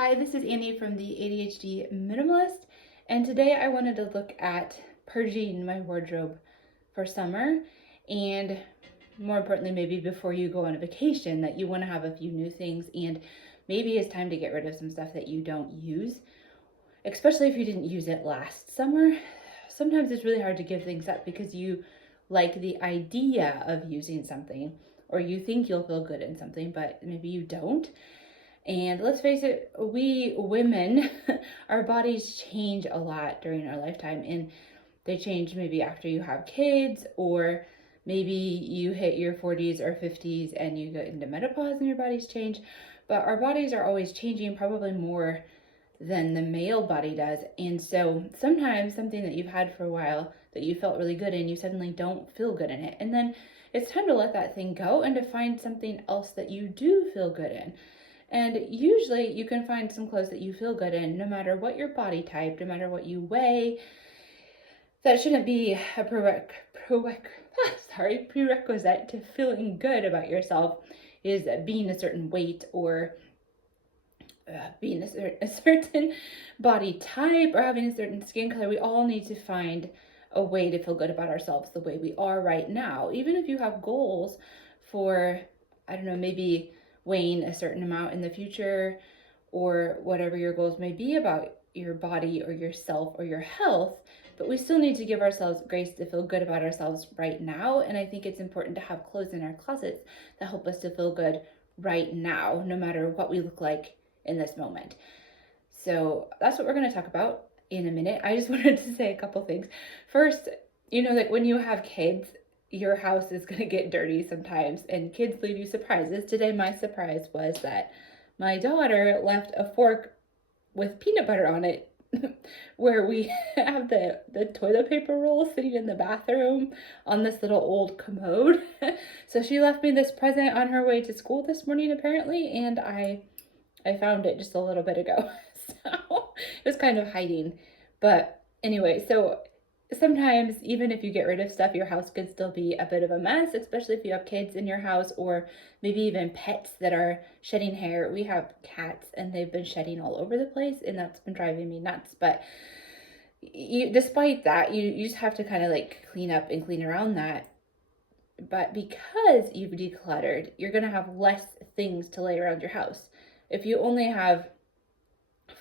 Hi, this is Annie from the ADHD Minimalist, and today I wanted to look at purging my wardrobe for summer, and more importantly, maybe before you go on a vacation, that you want to have a few new things, and maybe it's time to get rid of some stuff that you don't use, especially if you didn't use it last summer. Sometimes it's really hard to give things up because you like the idea of using something, or you think you'll feel good in something, but maybe you don't. And let's face it, we women, our bodies change a lot during our lifetime, and they change maybe after you have kids, or maybe you hit your 40s or 50s and you get into menopause and your bodies change. But our bodies are always changing, probably more than the male body does. And so sometimes something that you've had for a while that you felt really good in, you suddenly don't feel good in it. And then it's time to let that thing go and to find something else that you do feel good in. And usually you can find some clothes that you feel good in, no matter what your body type, no matter what you weigh. That shouldn't be a prerequisite to feeling good about yourself, is being a certain weight, or being a certain body type, or having a certain skin color. We all need to find a way to feel good about ourselves the way we are right now. Even if you have goals for, I don't know, maybe weighing a certain amount in the future, or whatever your goals may be about your body or yourself or your health, but we still need to give ourselves grace to feel good about ourselves right now. And I think it's important to have clothes in our closets that help us to feel good right now, no matter what we look like in this moment. So that's what we're going to talk about in a minute. I just wanted to say a couple things. First, like when you have kids, your house is going to get dirty sometimes, and kids leave you surprises. Today, my surprise was that my daughter left a fork with peanut butter on it where we have the toilet paper roll sitting in the bathroom on this little old commode. So she left me this present on her way to school this morning, apparently, and I found it just a little bit ago. So it was kind of hiding. But anyway, so sometimes even if you get rid of stuff, your house could still be a bit of a mess, especially if you have kids in your house, or maybe even pets that are shedding hair. We have cats and they've been shedding all over the place, and that's been driving me nuts. But despite that, you just have to kind of like clean up and clean around that. But because you've decluttered, you're going to have less things to lay around your house. If you only have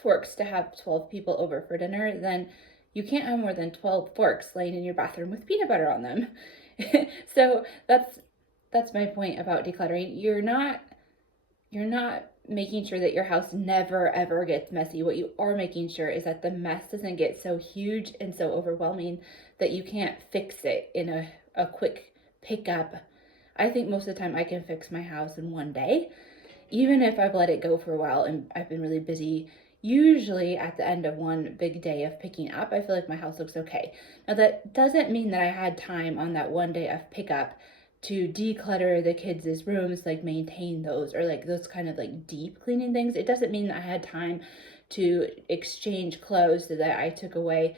forks to have 12 people over for dinner, then you can't have more than 12 forks laying in your bathroom with peanut butter on them. So that's my point about decluttering. You're not making sure that your house never ever gets messy. What you are making sure is that the mess doesn't get so huge and so overwhelming that you can't fix it in a quick pickup. I think most of the time I can fix my house in one day, even if I've let it go for a while and I've been really busy. Usually at the end of one big day of picking up, I feel like my house looks okay. Now that doesn't mean that I had time on that one day of pickup to declutter the kids' rooms, like maintain those, or like those kind of like deep cleaning things. It doesn't mean that I had time to exchange clothes, so that I took away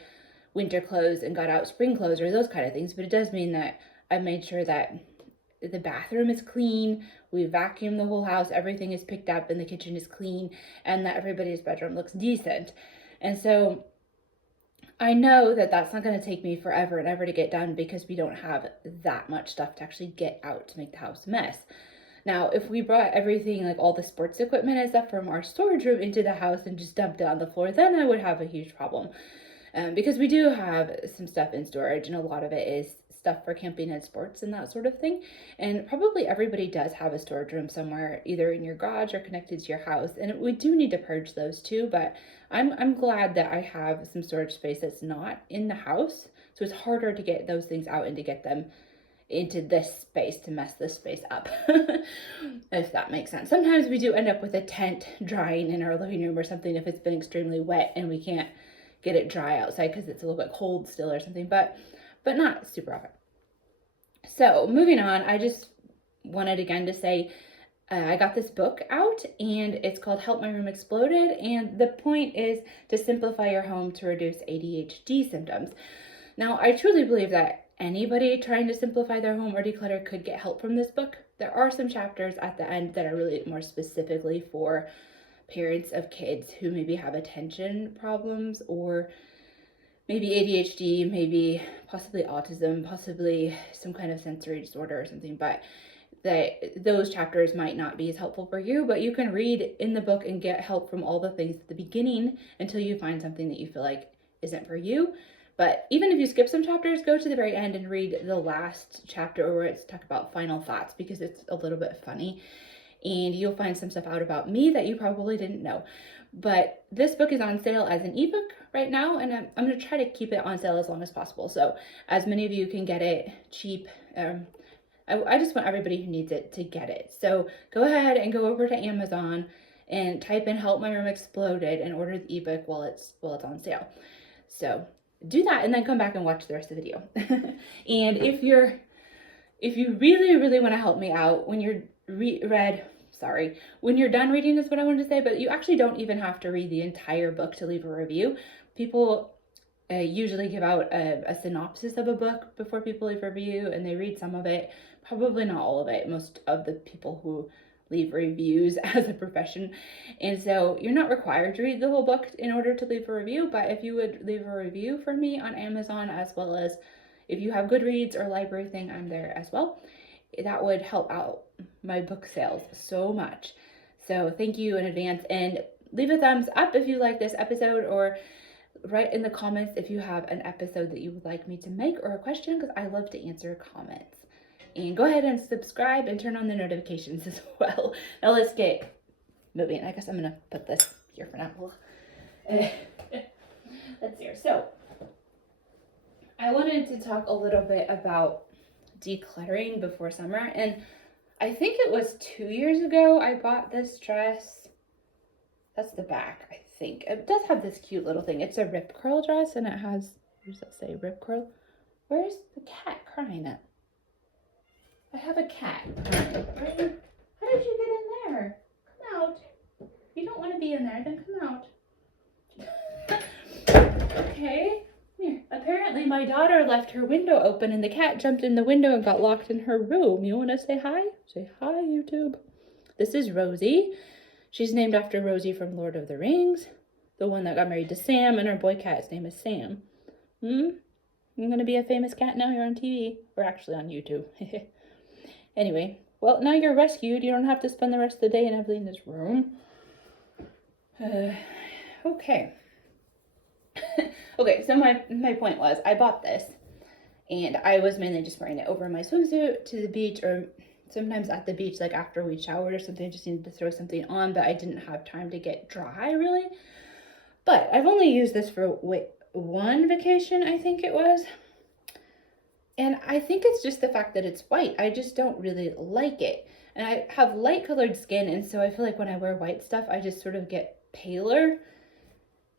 winter clothes and got out spring clothes, or those kind of things. But it does mean that I made sure that the bathroom is clean, we vacuum the whole house, everything is picked up, and the kitchen is clean, and that everybody's bedroom looks decent. And so I know that that's not going to take me forever and ever to get done, because we don't have that much stuff to actually get out to make the house a mess. Now, if we brought everything, like all the sports equipment and stuff, from our storage room into the house and just dumped it on the floor, then I would have a huge problem. Because we do have some stuff in storage, and a lot of it is stuff for camping and sports and that sort of thing. And probably everybody does have a storage room somewhere, either in your garage or connected to your house. And we do need to purge those too, but I'm glad that I have some storage space that's not in the house. So it's harder to get those things out and to get them into this space, to mess this space up, if that makes sense. Sometimes we do end up with a tent drying in our living room or something if it's been extremely wet and we can't get it dry outside because it's a little bit cold still or something, but not super often. So moving on, I just wanted again to say I got this book out, and it's called Help My Room Exploded, and the point is to simplify your home to reduce ADHD symptoms. Now, I truly believe that anybody trying to simplify their home or declutter could get help from this book. There are some chapters at the end that are really more specifically for parents of kids who maybe have attention problems, or maybe ADHD, maybe possibly autism, possibly some kind of sensory disorder or something, but that those chapters might not be as helpful for you, but you can read in the book and get help from all the things at the beginning until you find something that you feel like isn't for you. But even if you skip some chapters, go to the very end and read the last chapter where it's talk about final thoughts, because it's a little bit funny and you'll find some stuff out about me that you probably didn't know. But this book is on sale as an ebook right now, and I'm going to try to keep it on sale as long as possible. So as many of you can get it cheap, I just want everybody who needs it to get it. So go ahead and go over to Amazon and type in "Help My Room Exploded" and order the ebook while it's on sale. So do that and then come back and watch the rest of the video. And if you really want to help me out when you're when you're done reading is what I wanted to say, but you actually don't even have to read the entire book to leave a review. People usually give out a synopsis of a book before people leave a review, and they read some of it, probably not all of it, most of the people who leave reviews as a profession. And so you're not required to read the whole book in order to leave a review, but if you would leave a review for me on Amazon, as well as if you have Goodreads or library thing, I'm there as well. That would help out my book sales so much. So thank you in advance, and leave a thumbs up if you like this episode, or write in the comments if you have an episode that you would like me to make or a question, because I love to answer comments. And go ahead and subscribe and turn on the notifications as well. Now let's get moving. I guess I'm gonna put this here for now. Let's see here. So I wanted to talk a little bit about decluttering before summer, and I think it was 2 years ago I bought this dress. That's the back, I think. It does have this cute little thing. It's a rip curl dress, and it has, what does that say, rip curl? Where's the cat crying at? I have a cat crying right here. How did you get in there? Come out. If you don't want to be in there, then come out. Okay. Here. Apparently my daughter left her window open and the cat jumped in the window and got locked in her room. You want to say hi? Say hi, YouTube. This is Rosie. She's named after Rosie from Lord of the Rings, the one that got married to Sam, and her boy cat's name is Sam. I'm going to be a famous cat now here on TV, or actually on YouTube. Anyway, well, now you're rescued. You don't have to spend the rest of the day in Evelina's room. Okay. Okay, so my point was, I bought this, and I was mainly just wearing it over my swimsuit to the beach, or sometimes at the beach, like after we showered or something. I just needed to throw something on, but I didn't have time to get dry, really. But I've only used this for one vacation, I think it was. And I think it's just the fact that it's white. I just don't really like it. And I have light colored skin, and so I feel like when I wear white stuff, I just sort of get paler.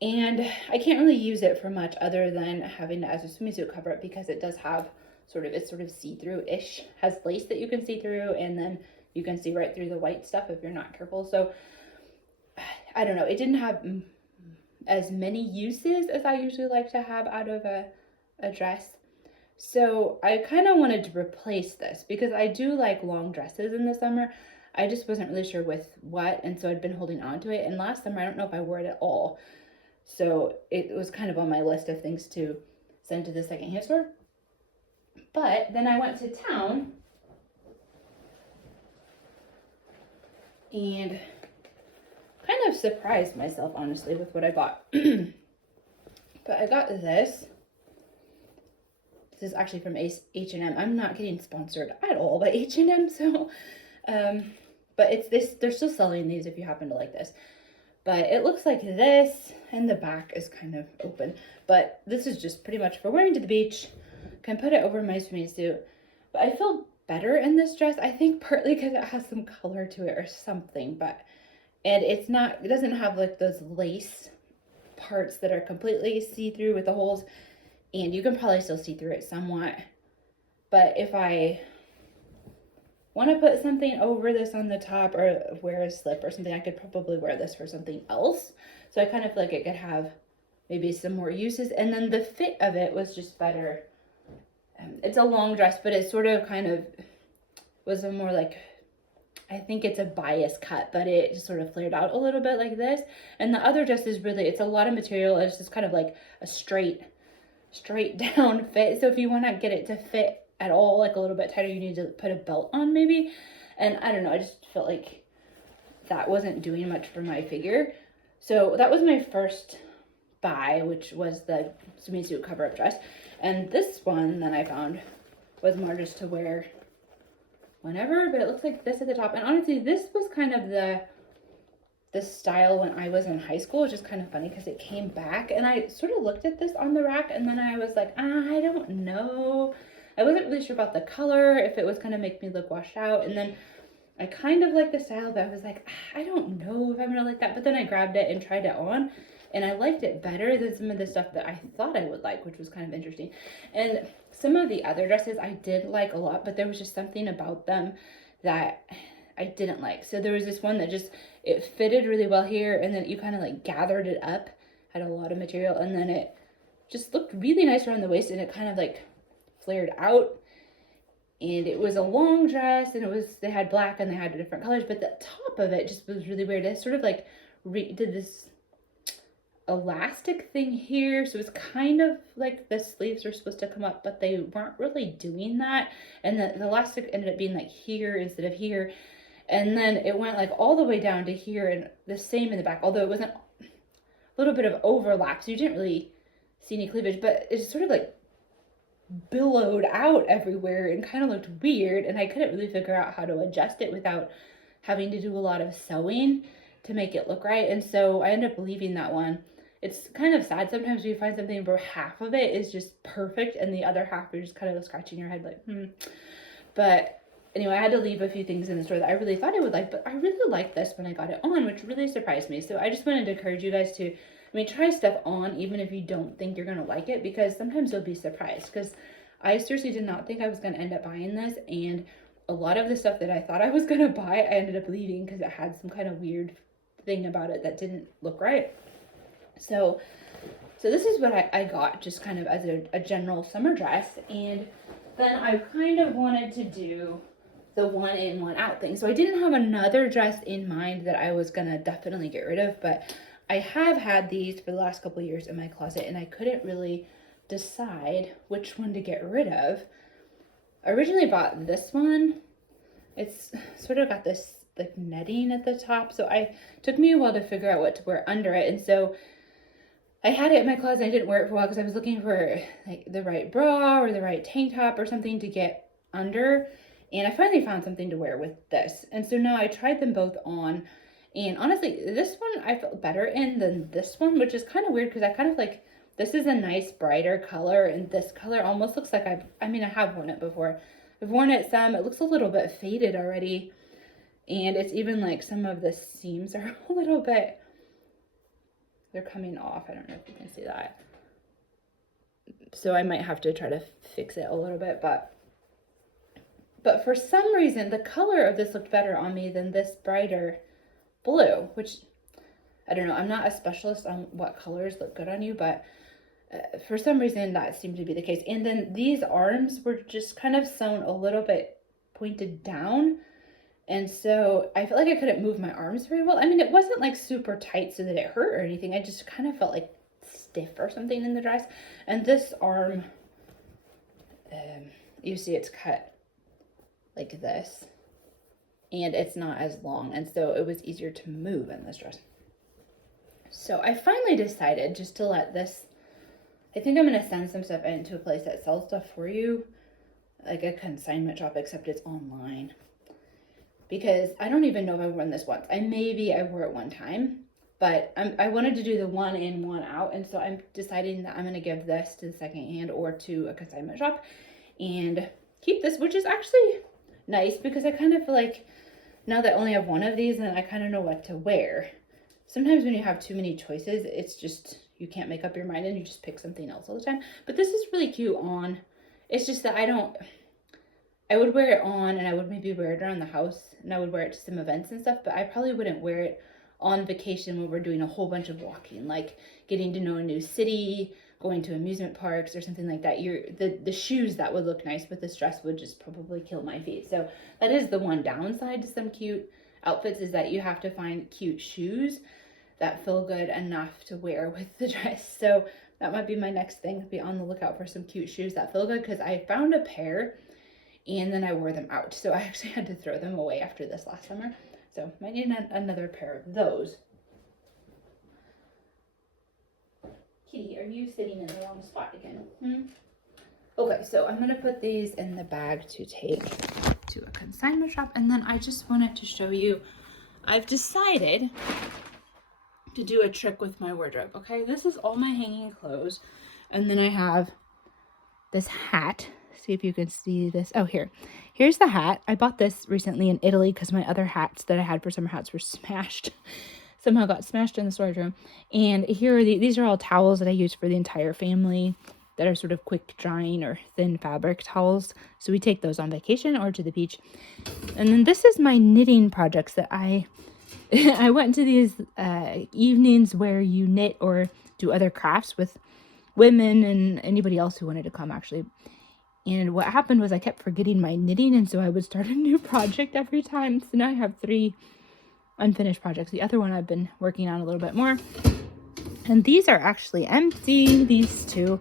And I can't really use it for much other than having it as a swimsuit cover up, because it does have it's sort of see-through-ish, has lace that you can see through, and then you can see right through the white stuff if you're not careful. So I don't know, it didn't have as many uses as I usually like to have out of a dress. So I kind of wanted to replace this, because I do like long dresses in the summer. I just wasn't really sure with what, and so I'd been holding on to it. And last summer, I don't know if I wore it at all. So it was kind of on my list of things to send to the secondhand store. But then I went to town and kind of surprised myself, honestly, with what I bought. But I got this. This is actually from H&M. I'm not getting sponsored at all by H&M, so, but it's this, they're still selling these if you happen to like this. But it looks like this, and the back is kind of open. But this is just pretty much for wearing to the beach. Can put it over my swimsuit. But I feel better in this dress, I think partly because it has some color to it or something. And it doesn't have like those lace parts that are completely see-through with the holes. And you can probably still see through it somewhat. But if I want to put something over this on the top, or wear a slip or something, I could probably wear this for something else. So I kind of feel like it could have maybe some more uses. And then the fit of it was just better. It's a long dress, but it sort of kind of was a more like I think it's a bias cut, but it just sort of flared out a little bit like this. And the other dress is really, it's a lot of material. It's just kind of like a straight down fit. So if you want to get it to fit at all, like a little bit tighter, you need to put a belt on maybe. And I don't know, I just felt like that wasn't doing much for my figure. So that was my first buy, which was the swimsuit cover-up dress. And this one that I found was more just to wear whenever, but it looks like this at the top. And honestly, this was kind of the style when I was in high school, which is kind of funny because it came back. And I sort of looked at this on the rack, and then I was like, I don't know. I wasn't really sure about the color, if it was going to make me look washed out. And then I kind of like the style, but I was like, I don't know if I'm going to like that. But then I grabbed it and tried it on, and I liked it better than some of the stuff that I thought I would like, which was kind of interesting. And some of the other dresses I did like a lot, but there was just something about them that I didn't like. So there was this one that just, it fitted really well here, and then you kind of like gathered it up, had a lot of material, and then it just looked really nice around the waist, and it kind of like flared out. And it was a long dress, and it was, they had black and they had different colors, but the top of it just was really weird. It sort of like did this elastic thing here, so it's kind of like the sleeves were supposed to come up, but they weren't really doing that, and the elastic ended up being like here instead of here, and then it went like all the way down to here, and the same in the back, although it wasn't a little bit of overlap, so you didn't really see any cleavage, but it just sort of like billowed out everywhere and kind of looked weird, and I couldn't really figure out how to adjust it without having to do a lot of sewing to make it look right. And so I ended up leaving that one. It's kind of sad sometimes when you find something where half of it is just perfect and the other half you're just kind of scratching your head like, But anyway, I had to leave a few things in the store that I really thought I would like, but I really liked this when I got it on, which really surprised me. So I just wanted to encourage you guys to, try stuff on even if you don't think you're going to like it, because sometimes you'll be surprised, because I seriously did not think I was going to end up buying this, and a lot of the stuff that I thought I was going to buy, I ended up leaving because it had some kind of weird thing about it that didn't look right. So this is what I got just kind of as a general summer dress. And then I kind of wanted to do the one in, one out thing. So I didn't have another dress in mind that I was going to definitely get rid of, but I have had these for the last couple of years in my closet, and I couldn't really decide which one to get rid of. I originally bought this one. It's sort of got this like netting at the top, so it took me a while to figure out what to wear under it. And so I had it in my closet. I didn't wear it for a while because I was looking for like the right bra or the right tank top or something to get under. And I finally found something to wear with this. And so now I tried them both on. And honestly, this one I felt better in than this one, which is kind of weird because I kind of like, this is a nice brighter color, and this color almost looks like I have worn it before. I've worn it some. It looks a little bit faded already. And it's even like some of the seams are a little bit, they're coming off. I don't know if you can see that. So I might have to try to fix it a little bit, but for some reason, the color of this looked better on me than this brighter blue, which, I don't know. I'm not a specialist on what colors look good on you, but for some reason that seemed to be the case. And then these arms were just kind of sewn a little bit pointed down. And so I felt like I couldn't move my arms very well. It wasn't like super tight so that it hurt or anything. I just kind of felt like stiff or something in the dress. And this arm, you see it's cut like this, and it's not as long. And so it was easier to move in this dress. So I finally decided just to let this, I think I'm going to send some stuff into a place that sells stuff for you, like a consignment shop, except it's online. Because I don't even know if I've worn this once. I wore it one time, but I wanted to do the one in, one out. And so I'm deciding that I'm going to give this to the secondhand or to a consignment shop and keep this, which is actually nice because I kind of feel like now that I only have one of these, and I kind of know what to wear. Sometimes when you have too many choices, it's just, you can't make up your mind and you just pick something else all the time. But this is really cute on. It's just that I would wear it on, and I would maybe wear it around the house, and I would wear it to some events and stuff, but I probably wouldn't wear it on vacation when we're doing a whole bunch of walking, like getting to know a new city, going to amusement parks or something like that, the shoes that would look nice with this dress would just probably kill my feet. So that is the one downside to some cute outfits, is that you have to find cute shoes that feel good enough to wear with the dress. So that might be my next thing, be on the lookout for some cute shoes that feel good, because I found a pair and then I wore them out. So I actually had to throw them away after this last summer. So might need another pair of those. Kitty, are you sitting in the wrong spot again? Okay, so I'm gonna put these in the bag to take to a consignment shop. And then I just wanted to show you, I've decided to do a trick with my wardrobe. Okay, this is all my hanging clothes. And then I have this hat. See if you can see this. Oh, here's the hat. I bought this recently in Italy because my other hats that I had for summer hats were smashed. Somehow got smashed in the storage room. And here are these are all towels that I use for the entire family that are sort of quick drying or thin fabric towels. So we take those on vacation or to the beach. And then this is my knitting projects that I went to these evenings where you knit or do other crafts with women and anybody else who wanted to come, actually. And what happened was I kept forgetting my knitting, and so I would start a new project every time. So now I have 3 unfinished projects. The other one I've been working on a little bit more. And these are actually empty, these 2.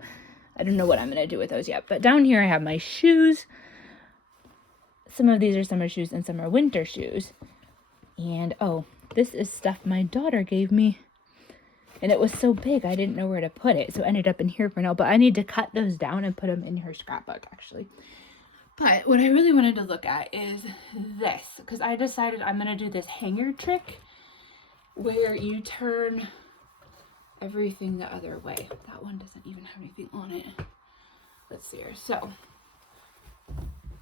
I don't know what I'm going to do with those yet. But down here I have my shoes. Some of these are summer shoes and some are winter shoes. And oh, this is stuff my daughter gave me. And it was so big, I didn't know where to put it. So it ended up in here for now. But I need to cut those down and put them in her scrapbook, actually. But what I really wanted to look at is this. Because I decided I'm going to do this hanger trick where you turn everything the other way. That one doesn't even have anything on it. Let's see here. So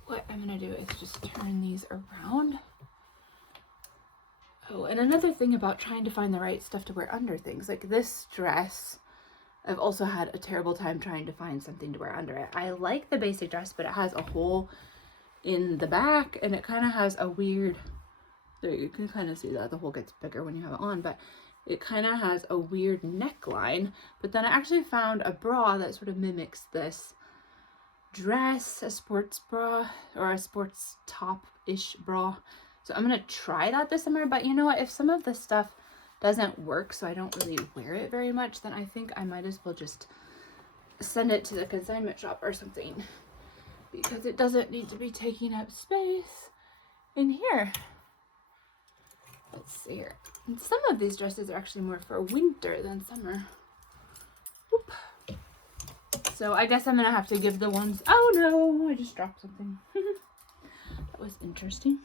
what I'm going to do is just turn these around. Oh, and another thing about trying to find the right stuff to wear under things, like this dress, I've also had a terrible time trying to find something to wear under it. I like the basic dress, but it has a hole in the back, and it kind of has a weird, there you can kind of see that the hole gets bigger when you have it on, but it kind of has a weird neckline. But then I actually found a bra that sort of mimics this dress, a sports bra or a sports top-ish bra. So I'm going to try that this summer, but you know what? If some of this stuff doesn't work, so I don't really wear it very much, then I think I might as well just send it to the consignment shop or something, because it doesn't need to be taking up space in here. Let's see here. And some of these dresses are actually more for winter than summer. Oop. So I guess I'm going to have to give the ones, oh no, I just dropped something. That was interesting.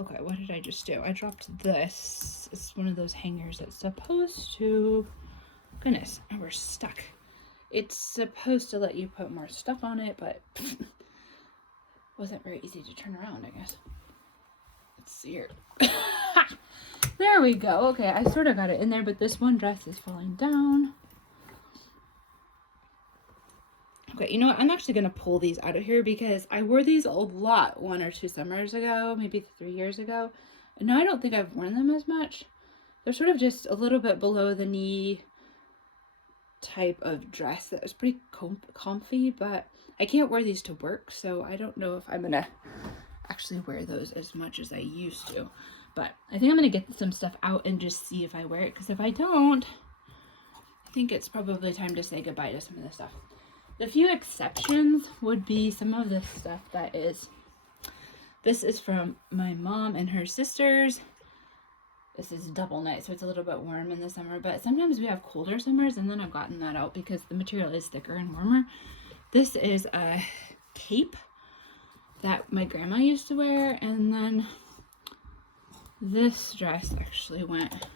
Okay, what did I just do? I dropped this. It's one of those hangers that's supposed to, goodness, we're stuck. It's supposed to let you put more stuff on it, but wasn't very easy to turn around, I guess. Let's see here. There we go. Okay, I sort of got it in there, but this one dress is falling down. Okay, you know what? I'm actually going to pull these out of here because I wore these a lot 1 or 2 summers ago, maybe 3 years ago. And now I don't think I've worn them as much. They're sort of just a little bit below the knee type of dress that was pretty comfy, but I can't wear these to work, so I don't know if I'm going to actually wear those as much as I used to. But I think I'm going to get some stuff out and just see if I wear it, because if I don't, I think it's probably time to say goodbye to some of this stuff. The few exceptions would be some of this stuff that is, this is from my mom and her sisters. This is double knit, so it's a little bit warm in the summer, but sometimes we have colder summers, and then I've gotten that out because the material is thicker and warmer. This is a cape that my grandma used to wear, and then this dress actually went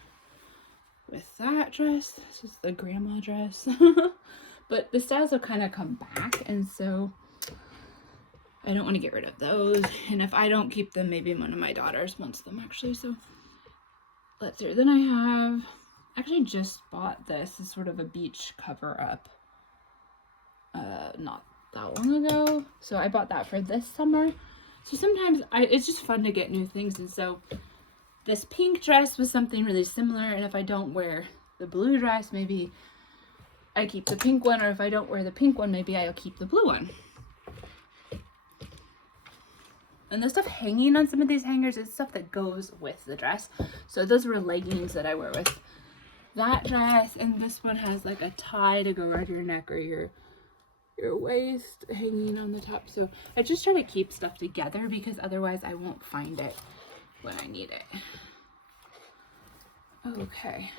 with that dress. This is the grandma dress. But the styles have kind of come back, and so I don't want to get rid of those. And if I don't keep them, maybe one of my daughters wants them, actually. So let's see. Then I have actually just bought this as sort of a beach cover up not that long ago. So I bought that for this summer. So sometimes it's just fun to get new things. And so this pink dress was something really similar. And if I don't wear the blue dress, maybe I keep the pink one, or if I don't wear the pink one, maybe I'll keep the blue one. And the stuff hanging on some of these hangers is stuff that goes with the dress. So those were leggings that I wear with that dress, and this one has like a tie to go around your neck or your waist hanging on the top. So I just try to keep stuff together because otherwise I won't find it when I need it. Okay.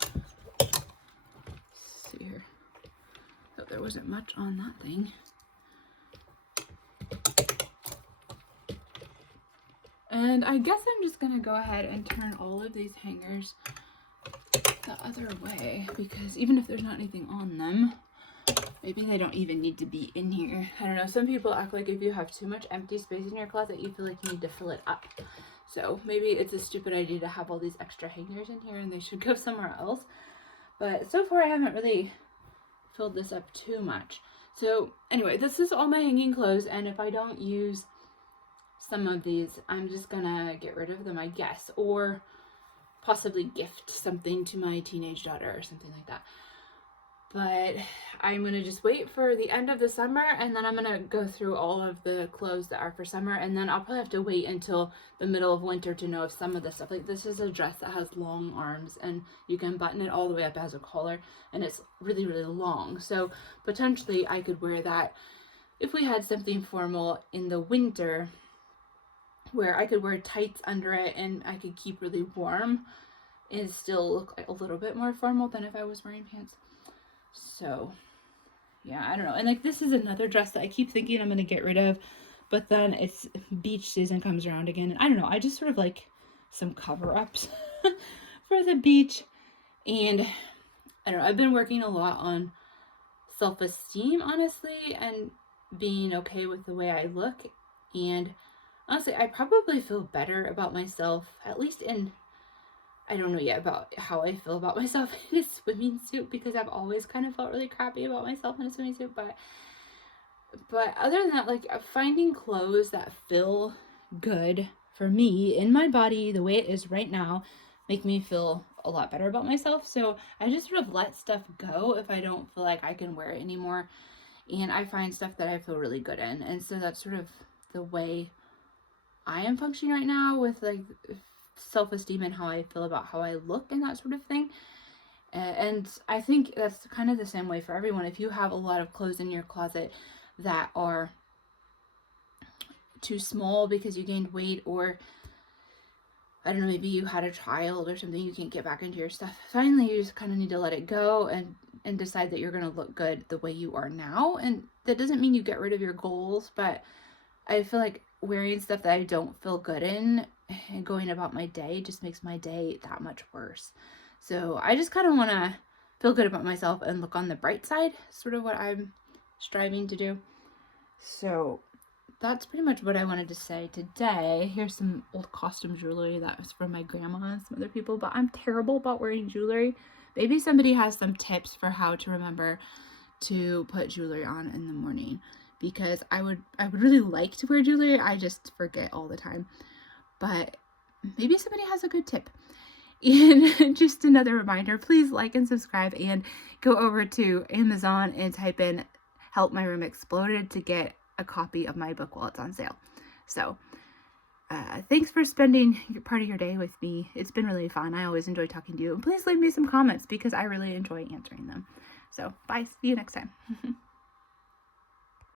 Let's see here. Thought there wasn't much on that thing. And I guess I'm just gonna go ahead and turn all of these hangers the other way, because even if there's not anything on them, maybe they don't even need to be in here. I don't know. Some people act like if you have too much empty space in your closet, you feel like you need to fill it up. So maybe it's a stupid idea to have all these extra hangers in here and they should go somewhere else. But so far I haven't really filled this up too much. So anyway, this is all my hanging clothes, and if I don't use some of these, I'm just gonna get rid of them, I guess, or possibly gift something to my teenage daughter or something like that. But I'm gonna just wait for the end of the summer, and then I'm gonna go through all of the clothes that are for summer, and then I'll probably have to wait until the middle of winter to know if some of the stuff, like this is a dress that has long arms and you can button it all the way up. It has a collar and it's really, really long. So potentially I could wear that if we had something formal in the winter, where I could wear tights under it and I could keep really warm and still look like a little bit more formal than if I was wearing pants. So yeah, I don't know. And like this is another dress that I keep thinking I'm going to get rid of, but then it's beach season comes around again, and I don't know, I just sort of like some cover-ups for the beach. And I don't know, I've been working a lot on self-esteem, honestly, and being okay with the way I look. And honestly, I probably feel better about myself, at least in, I don't know yet about how I feel about myself in a swimming suit, because I've always kind of felt really crappy about myself in a swimming suit. But other than that, like finding clothes that feel good for me in my body the way it is right now make me feel a lot better about myself. So I just sort of let stuff go if I don't feel like I can wear it anymore, and I find stuff that I feel really good in. And so that's sort of the way I am functioning right now with like self-esteem and how I feel about how I look and that sort of thing. And I think that's kind of the same way for everyone. If you have a lot of clothes in your closet that are too small because you gained weight, or I don't know, maybe you had a child or something, you can't get back into your stuff, finally you just kind of need to let it go and decide that you're going to look good the way you are now. And that doesn't mean you get rid of your goals, but I feel like wearing stuff that I don't feel good in and going about my day just makes my day that much worse. So I just kind of want to feel good about myself and look on the bright side, sort of what I'm striving to do. So that's pretty much what I wanted to say today. Here's some old costume jewelry that was from my grandma and some other people, but I'm terrible about wearing jewelry. Maybe somebody has some tips for how to remember to put jewelry on in the morning, because I would really like to wear jewelry. I just forget all the time. But maybe somebody has a good tip. And just another reminder, please like and subscribe, and go over to Amazon and type in "Help My Room Exploded" to get a copy of my book while it's on sale. So thanks for spending part of your day with me. It's been really fun. I always enjoy talking to you. And please leave me some comments because I really enjoy answering them. So bye. See you next time.